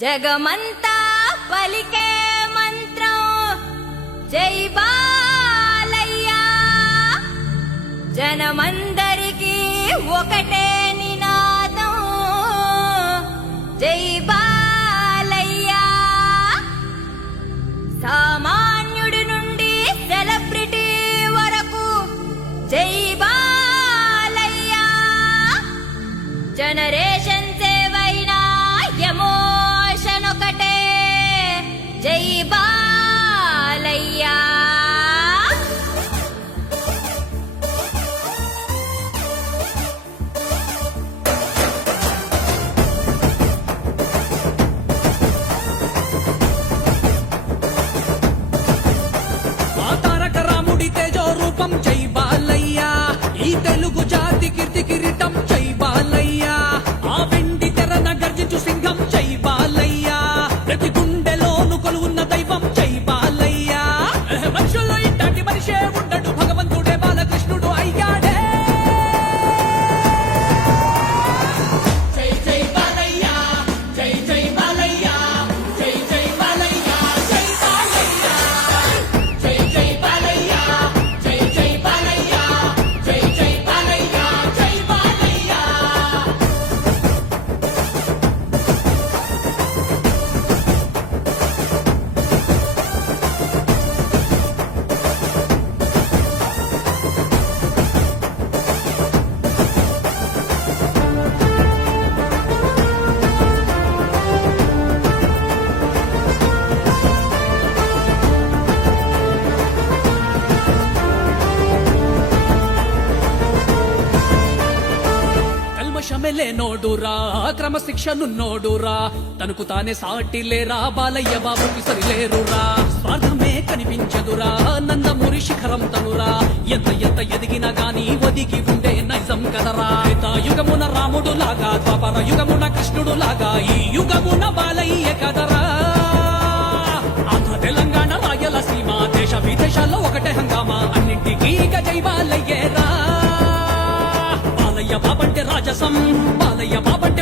జగమంతా పలికే మంత్రం జై బాలయ్య, జనమందరికీ ఒకటే నినాదం జై బాలయ్య. సామాన్యుడి నుండి సెలబ్రిటీ వరకు జై బాలయ్య. జనరేషన్ సేవైనా ఎమోషన్ ఒకటే జై బాలయ్య. తారక రాముడి తేజో రూపం జై బాలయ్య, ఈ తెలుగు జాతి కీర్తి కిరీటం జై బాలయ్య. ఆ వెండి తెరన గర్జించు సింహం జై బాలయ్య, ప్రతి గుండెలోను కొలువున్న దైవం జై బాలయ్య. మనుషుల్లో ఇట్లాంటి మనిషే ఉండడు, భగవంతుడే బాలకృష్ణుడు అయ్యాడే. జై జై బాలయ్య, జై జై బాలయ్య, జై జై బాలయ్య, జై బాలయ్య. జై జై బాలయ్య, జై జై బాలయ్య, జై జై బాలయ్య, జై బాలయ్య. కల్మషమెలే నోడురా, క్రమశిక్షనున్నోడురా, తనకు తానే సాటి లేరా, బాలయ్య బాబుకి సరిలేరురా. స్వార్థమే కనిపించదురా, నందమూరి శిఖరం తనురా, ఎంత ఎంత ఎదిగినా గాని ఒదిగి ఉండే నైజం కదరా. యుగమున రాముడు లాగా, ద్వాపర యుగమున కృష్ణుడు లాగా, ఈ యుగమున బాలయ్య కదరా. ఆంధ్ర తెలంగాణ రాయలసీమ దేశ విదేశాల్లో ఒకటే హంగామా, అన్నింటికీ జై బాలయ్యేరా. బాలయ్య బాబంటే రాజసం, బాలయ్య బాబంటే